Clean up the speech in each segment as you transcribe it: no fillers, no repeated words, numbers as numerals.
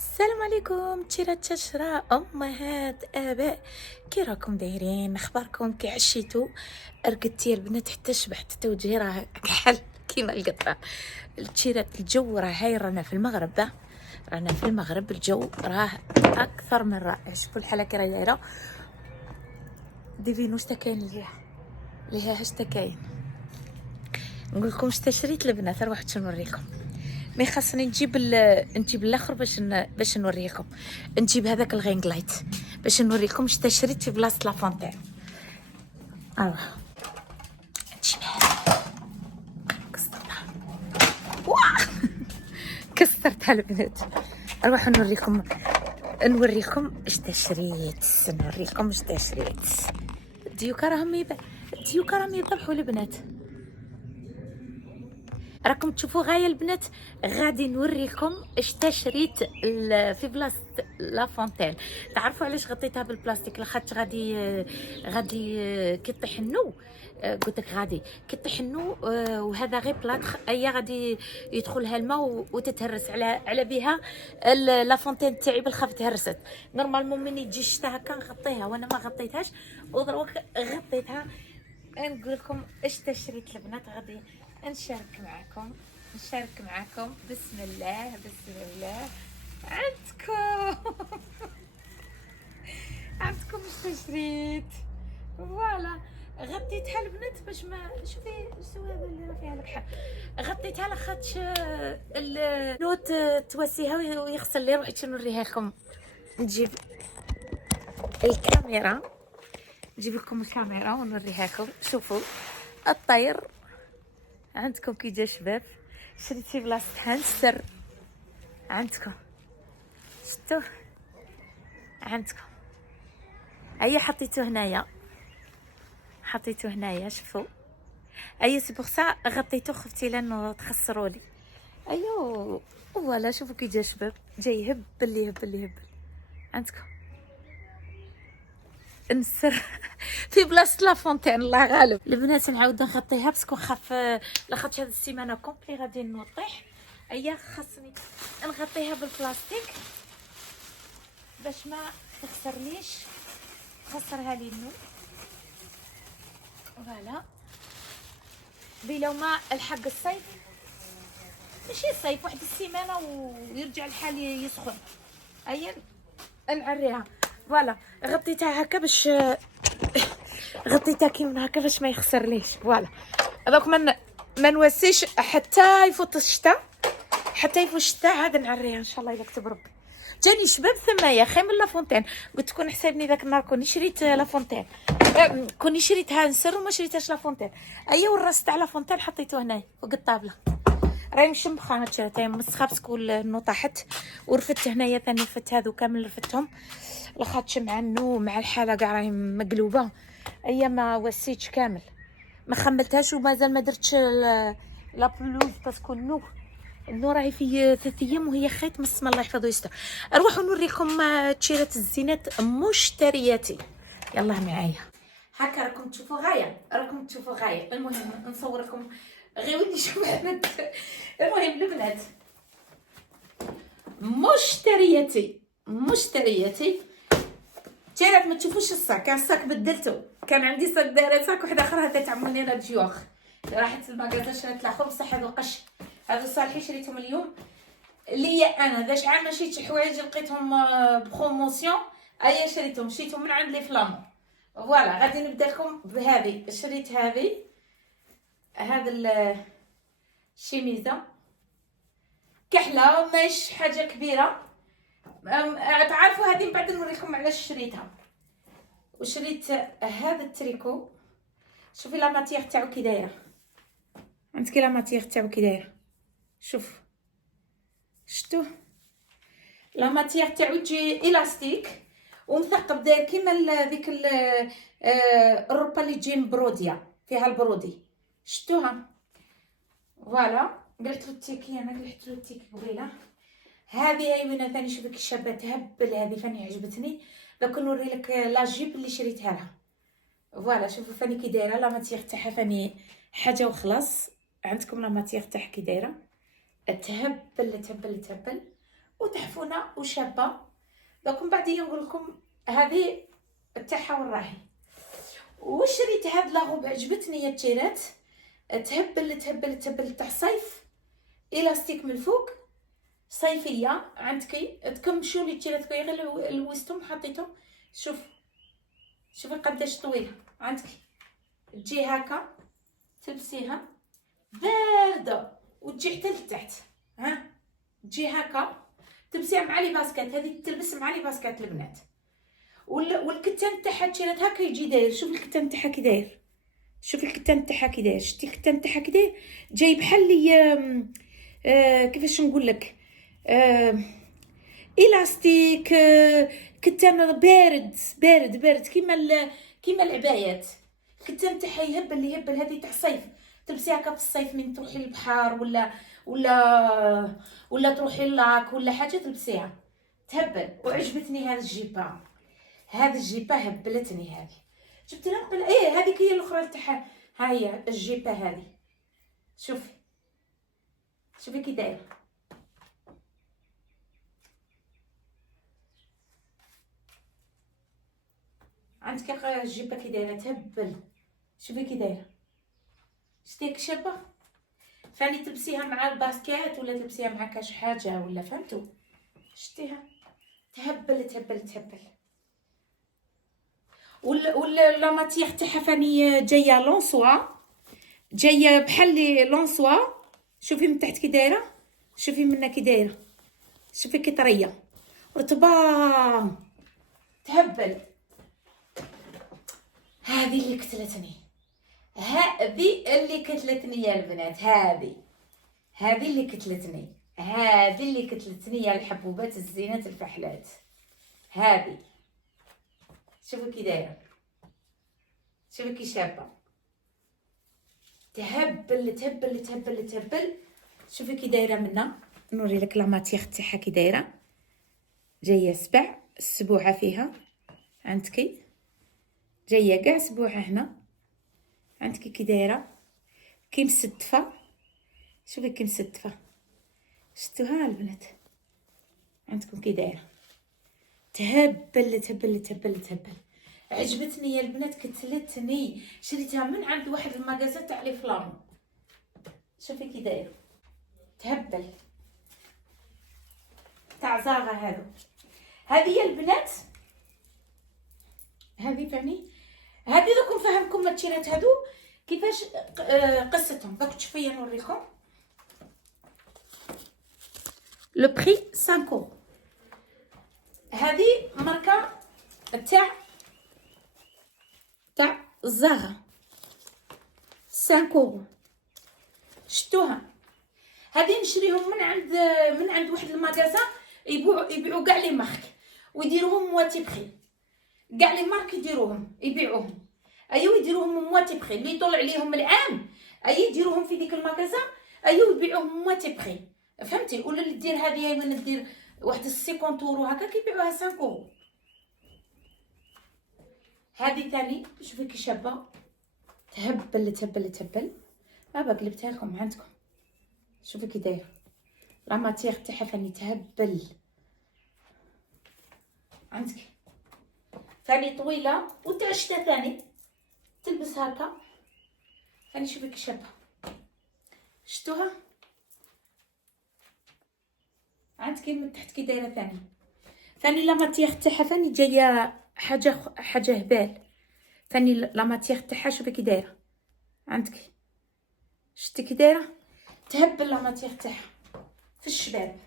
السلام عليكم تيرات تشرا امهات اباء، كي راكم دايرين؟ اخباركم؟ كي عشيتوا؟ رقدتي البنات حتى شبحت؟ توجهي راه كحل كيما القطه. تيرات الجو راه هاي رانا في المغرب، رانا في المغرب الجو راه اكثر من رائع. شوفوا الحاله كي راهي دايره. ديفينو شتا كاين ليها شتا كاين. نقول لكم شتا شريت البنات، نروح نوريكم. مي خاصني نجيب الاخر باش نوريكم. نجيب هذاك الغينغلايت باش نوريكم شتا شريت في بلاصه لافونتين. اروح نجيب هذا. كسرتها. واه كسرتها البنات. اروح نوريكم شتا شريت. نوريكم شتا شريت. الديوكا راهم يذبحوا البنات. راكم تشوفوا غايه البنات. غادي نوريكم شتا شريت في بلاصه لافونتين. تعرفوا علاش غطيتها بالبلاستيك؟ لاخاطش غادي كي طيح النو. قلت لك غادي كي طيح النو. وهذا غير بلاطخ اي غادي يدخلها الماء وتتهرس على بها لافونتين تاعي بالخف تهرست. نورمالمون من يجي الشتا هكا نغطيها، وانا ما غطيتهاش ودروك غطيتها. نقول لكم اش تشريت البنات. غادي نشارك معكم. بسم الله بسم الله. عندكم عندكم اش تشريت. فوالا غطيتها البنات باش ما شوفي شو هذا اللي راه فيها الكحل. غطيتها لاخاطش النوت تواسيها ويغسل لي. روحي نوريها لكم. نجيب الكاميرا، نجيب لكم الكاميرا ونوريها لكم. شوفوا الطير عندكم كي جا شباب. شريت في بلاصه هانستر. عندكم شتو عندكم هيا حطيته هنايا شوفوا. اي سي بوغ سا غطيته، خفتي لانه تخسروا لي. ايوا فوالا شوفوا كي جا شباب. جاي يهبل لي يهبل. عندكم نسر في بلاصه لافونتين. الله غالب البنات. نعاود نغطيها باسكو نخاف لاخاطش هاد السيمانه كومبلي غادي نطيح. ايا خاصني نغطيها بالبلاستيك باش ما تخسرليش. خسرها لي النور. فوالا بلا ما الحق الصيف، ماشي الصيف، واحد السيمانه ويرجع الحال يسخن. ايا نعريها. فوالا غطيتها هكا باش غطيتها كيما هكا باش ما يخسرليش. فوالا هذوك ما نوسيش حتى يفوت الشتاء. هذا نعريها ان شاء الله الا كتب ربي. جاني شباب ثمايا خير من لافونتين. قلت كون حسابني ذاك النهار كوني شريت لافونتين. كوني شريت هانسر وما شريتهاش لافونتين. ايوا والراس تاع لافونتين حطيته هنايا فوق الطابله. راهي مشمخه هادشي مسخه باسكو النو طاحت. ورفدت هنايا ثاني رفدت هذو كامل رفدتهم لاخاطش مع النو مع الحاله كاع راهي مقلوبه. ايا ما وسيتش كامل، ما خملتهاش ومازال ما درتش لا بلوز باسكو النو راهي في 3 ايام وهي خيط. بسم الله يحفظه ويستر. اروح نوريكم تشيرات الزينات مشترياتي. يلا معايا. هكا راكم تشوفوا غايه. المهم نصور لكم غير ولي شبعت. المهم البنات مشترياتي تيرات. ما تشوفوش الصاك بدلته. كان عندي صاك دايره صاك واحد اخر هذا تاع مولينا الجيوخ. راحت الماكازا شريت الاخر بصح هذا قش. هذا صالحي شريتهم اليوم ليا انا. ذا شحال ما شريتش حوايج لقيتهم بروموسيون. ايا شريتهم من عند لي فلامون. فوالا غادي نبدا لكم بهذه. شريت هذا الشيميزه كحله ماهيش حاجه كبيره. تعرفوا هذه من بعد نوريكم علاش شريتها. وشريت هذا التريكو. شوفي لا ماتيغ تاعو كي دايره. عندك لا ماتيغ تاعو كي دايره. شوف شتو لا ماتيغ تاعو تجي الاستيك ومثقب داير كيما ذيك الروبه اللي تجي مبروديه فيها البرودي. شتوها؟ فوالا قلت له التيكي. انا قلت له التيكي قبيله. هذه ايوه ثاني شوفي كي شابه تهبل. هذه فاني عجبتني. دوك نوري لك لا جيب اللي شريتها لها. فوالا شوفوا فاني كي دايره لا ماتيغ تاعها فاني حاجه وخلاص. عندكم لا ماتيغ تاعها كي دايره تهبل. وتحفونه وشابه. دوك من بعد نقول لكم هذه تاعها وين راهي. وشريت هاد لاغوب عجبتني، هي التيرات تهبل تهبل تهبل تاع صيف، الاستيك من الفوق صيفيه. عندك تكمشوا لي التيرات غير لوستهم حطيتهم. شوفي قداش طويله. عندك تجي هكا تلبسيها بارده وتجي حتى لتحت. ها تجي هكا تلبسيها مع لي باسكات. هذه تلبس مع لي باسكات البنات. والكتان تاعها التيرات هكا يجي داير. شوفي الكتان تاعها كي داير. شوفي الكتان تاعها كي داير. شتي الكتان تاعها كي داير جاي بحال لي كيفاش نقول لك الاستيك. كتان بارد بارد بارد كيما العبايات. الكتان تاعها يهبل. هذه تاع الصيف تلبسيها هكا في الصيف من تروحي للبحر ولا تروحي للاك ولا حاجه تلبسيها تهبل. وعجبتني هذه الجيبه هبلتني. هذه جبت لها قبل هذيك هي الاخرى تاعها. ها هي الجيبه هذه. شوفي كي دايره. عندك الجيبه كي دايره تهبل. شوفي كي دايره. شتيك شابه. فاني تلبسيها مع الباسكيت ولا تلبسيها مع كاش حاجه ولا فهمتوا. شتيها تهبل. ولا لا ماتيغ تاعها فاني جايه لونسوا، جايه بحال لي لونسوا. شوفي من تحت كي دايره. شوفي منا كي دايره. شوفي كي طريه رطبه تهبل. هذه اللي كتلتني. يا البنات. هذه اللي كتلتني يا الحبوبات الزينات الفحلات. هذه شوفوا كي دايره. شوفي كي شابه تهبل. شوفي كي دايره منا. نوري لك لا ماتيغ تاعها كي دايره. جايه السبوعه فيها. عندك جايه كاع سبوعه هنا. عندك كي دايره كي مستفه. شوفي كي مستفه. شفتوها البنات. عندكم كي دايره تهبل. عجبتني يا البنات كتلتني. شريتها من عند واحد المغازه تاع لي فلام. شوفي كي دايره تهبل تاع زاغه. هذه يا البنات. هذه فاني هذه دوك نفهمكم التيرات هادو كيفاش قصتهم. دوك شويه نوريكم. لو بري 5 اورو. هذه ماركه تاع الزاغه 5 اورو. شفتوها. هذه نشريهم من عند واحد المغازه يبيعوا كاع لي مارك ويديروهم مواتي بخي. كاع لي مارك يبيعوهم. يديروهم مواتي بخي. اللي يطلع عليهم العام يديروهم في ديك المغازه يبيعوهم مواتي بخي. فهمتي. ولا اللي دير هذه وين دير واحد 50 اورو هكا كيبيعوها 5 اورو. هذه ثاني. شوفي كي شابه تهبل. بابا قلبتها لكم عندكم. شوفي كي داير لا ماتيغ تاعها فاني تهبل. عندك ثاني طويله وتاع الشتا ثاني تلبس هكا. ثاني شوفي كي شابه. شفتوها. عندك من تحت كي دايره ثاني لا ماتيغ تاعها ثاني جايه حاجه هبال. ثاني لا ماتيغ تاعها شوفي كي دايره. عندك شتي كي دايره تهبل لا ماتيغ تاعها في الشباب.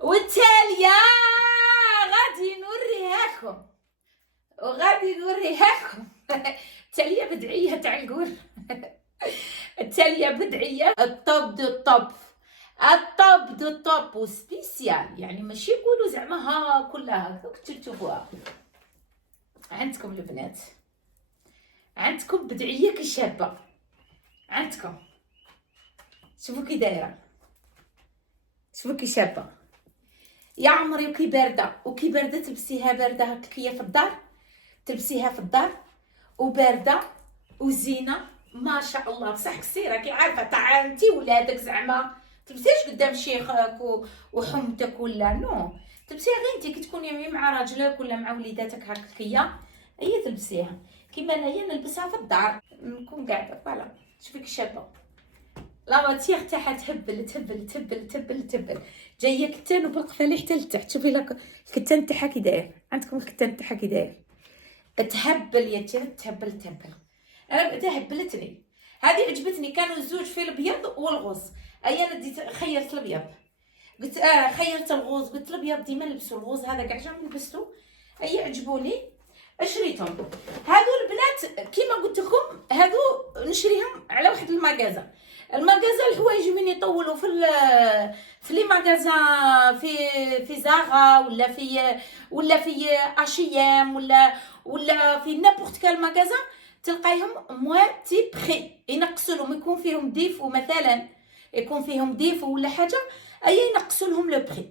والتاليه غادي نوريهاكم التاليه بدعيه تاع القول. التاليه بدعيه الطوب دو الطوب وسبيسيال. يعني ماشي يقولوا زعما ها كلها دوك تشوفوها. عندكم البنات. عندكم بدعيه كي شابه. عندكم شوفوا كي دايره. شوفوا كي شابه يا عمري. وكي بارده تلبسيها بارده هكايا في الدار. تلبسيها في الدار وبارده وزينه ما شاء الله. بصح قصيره كي عارفه تاع انتي ولادك زعما تلبسيهاش قدام شيخك وحمتك ولا نو، تلبسيها غير انت كي تكوني مع راجلك ولا مع وليداتك هكايا، هي تلبسيها. كيما انايا نلبسها في الدار نكون قاعده فوالا. شوفي كي شابه لا ماتيغ تاعها تهبل تهبل تهبل تهبل تهبل، جايه كتان وبالقفالي حتى لتحت. شوفي لك الكتان تاعها كي داير، عندكم الكتان تاعها كي داير، تهبل يا تهبل تهبل. انا بعدا هبلتني هذه، عجبتني. كانوا الزوج في الابيض والغوص، انا ديت خيرت الابيض، قلت خيرت الغوص، قلت الابيض ديما نلبسو الغوص، هذا كاع جا لبستو عجبوني شريتهم. هادو البنات كيما قلت لكم هادو نشريهم على واحد المغازه الحوايج من يطولوا في لي مغازا، في زاغا ولا في اشيام ولا في نابورت كال مغازا، تلقايهم مواتي بخي، ينقصوا لهم، يكون فيهم ديفو مثلا، يكون فيهم ديفو ولا حاجه، ينقصوا لهم لو بخي.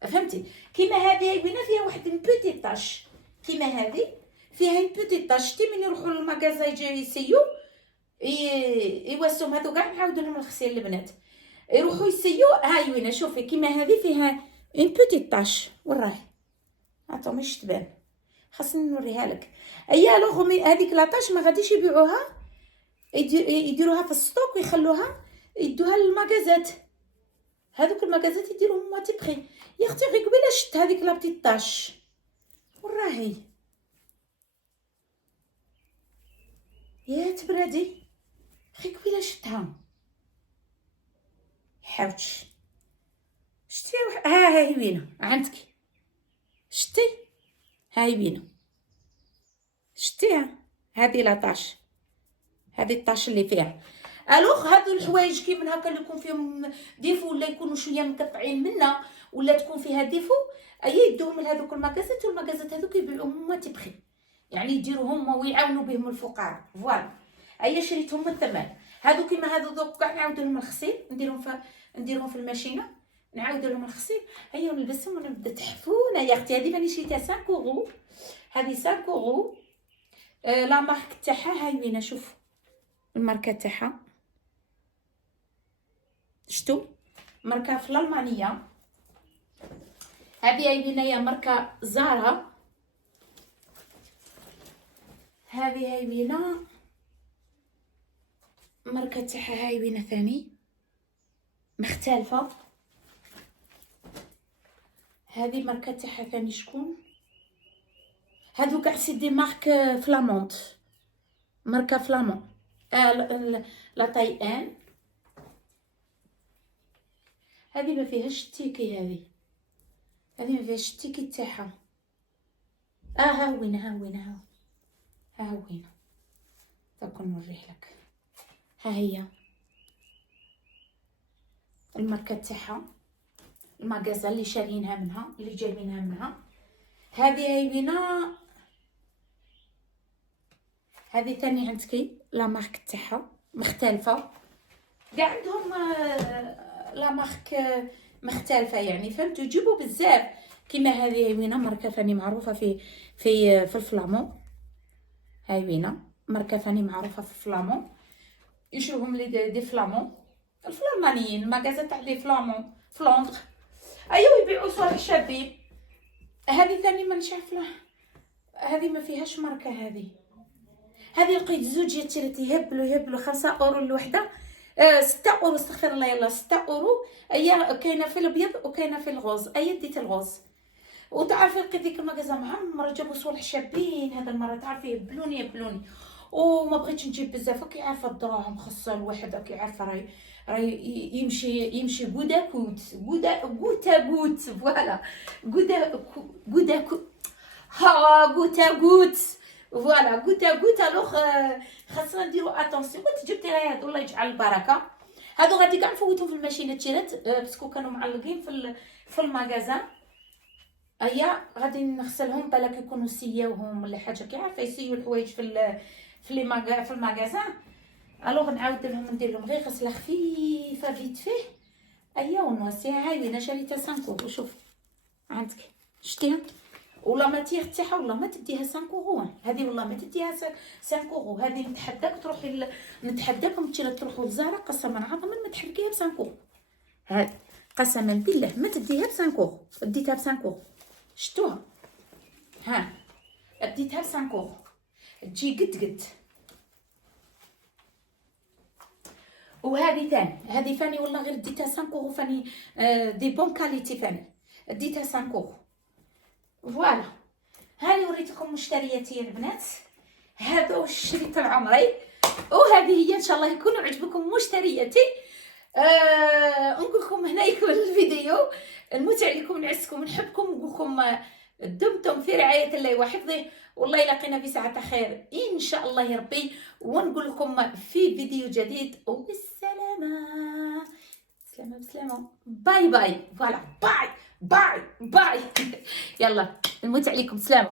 فهمتي؟ كيما هذه بينا فيها واحد بوتي طاش، كيما هذه فيها بوتي طاش. تي من يروحوا للمغازا يجيو يسيو يواسوهم هذو كاع، نعاودوا لهم الغسيل البنات يروحوا يسيو. هاي وين شوفي كيما هذه فيها بوتي طاش، وين راهي؟ عطا مش تبان، خاصني نوريها لك. لوغ هذيك لاطاش ما غاديش يبيعوها، يديروها في الستوك ويخلوها يدوها للمغازات. هذوك المغازات يديروهم مواتي بخي. يا اختي غير قبيله شفت هذيك لا بتيط طاش، وين راهي يا تبرادي؟ غير قبيله شفتها، حاوتش شتي هاي وينه عندك، شتي هاي وينه، شتيها هذه لاطاش، هذه الطاش اللي فيها. الوغ هادو الحوايج كي من هكا اللي يكون فيهم ديفو ولا يكونوا شويه مقطعين منا ولا تكون فيها ديفو، يدوهم لهذوك المغازات، والمغازات هذوك يبيعوهم هما تبخي، يعني يديروهم ويعاونوا بهم الفقراء. فوالا شريتهم من الثمن. هادو كيما هادو دوك كاع نعاود لهم الغسيل، نديرهم في الماشينه، نعاود لهم الغسيل، ونلبسهم ونبدا تحفونه. يا اختي هذه راني شريتها 5 اورو، هذه 5 اورو. لا مارك تاعها هاي وينه، شوف الماركه تاعها، شتو ماركه في الالمانيه. هذه هاي هنايا ماركه زارا، هذه هاي وينه ماركه تاعها، هاي وينه ثاني مختلفه. هذه ماركه تاعها ثاني شكون، هادو كاع سي دي مارك فلامونت، ماركه فلامون. لا طاي ان، هذه ما فيهاش التيكي، هذه ما فيهاش التيكي تاعها. ها وينه ها وينه دوك نوريه لك. ها هي الماركه تاعها، المغازه اللي شارينها منها، اللي جايبينها منها. هذه هاي وينه، هذه ثاني عندك لا مارك تاعها مختلفه، كاع عندهم لا مارك مختلفه يعني، فهمتوا؟ يجيبوا بزاف. كيما هذه وينه ماركه ثاني معروفه في الفلامون، هاي وينه ماركه ثاني معروفه في الفلامون، يشروهم لي دي فلامون الفلامانيين، المغازه تاع لي فلامون فلوندر، يبيعوا صوالح شابين. هذه ثاني ما نعرف هذه ما فيهاش ماركه. هذه لقيت زوج يهبلوا 5 اورو الوحده، 6 اورو استغفر الله، يلا 6 اورو. كاينه في الابيض وكاينه في الغوز، ديت الغوز. وتعرفي لقيت ديك المغازه معمره جابوا صوالح شابين، هذا المره تعرفي يهبلوني وما بغيتش نجيب بزاف. كي عارفه الدراهم خاصه الواحد، كي عارفه راي يمشي غودا غوت فوالا غودا فوالا غوت. الوغ خاصنا نديرو اتونسيون. كنت جبت لها هادو الله يجعل البركه، هادو غادي كاع نفوتهم في الماشينه تيرات، باسكو كانوا معلقين في المغازان. غادي نغسلهم، بالك يكونوا سياوهم ولا حاجه، كي عارفه يسيو الحوايج في المغازان. الوغ نعاود لهم ندير لهم غير غسله خفيفه فيت فيه. ونوسيها. هاي وين شريتها 5 اورو، شوف عندك شتيها. ولا ما تاعها والله ما تديها 5 اورو، هذه والله ما تديها 5 اورو. هذه نتحداك تروحي نتحداكم تروحوا لزارة قسما عظما ما تحرقيها ب 5 اورو. هاد قسما بالله ما تديها ب5 ديتها ب5 شتوها. ها ديتها ب5 تجي قد. وهذه ثاني، هذه فاني والله غير ديتها 5 فاني دي بون كاليتي، فاني ديتها 5. فوالا هاني وريت لكم مشترياتي البنات، هذا شريت عمري، وهذه هي ان شاء الله يكونوا عجبكم مشترياتي. نقول لكم هنا يكون الفيديو، نموت عليكم، نعسكم، نحبكم، نقول لكم دمتم في رعايه الله وحفظه، والله يلاقينا في ساعه خير ان شاء الله يا ربي، ونقول لكم في فيديو جديد، وبالسلامه. بسلامه، باي باي. فوالا باي باي باي. يلا نموت عليكم، سلام.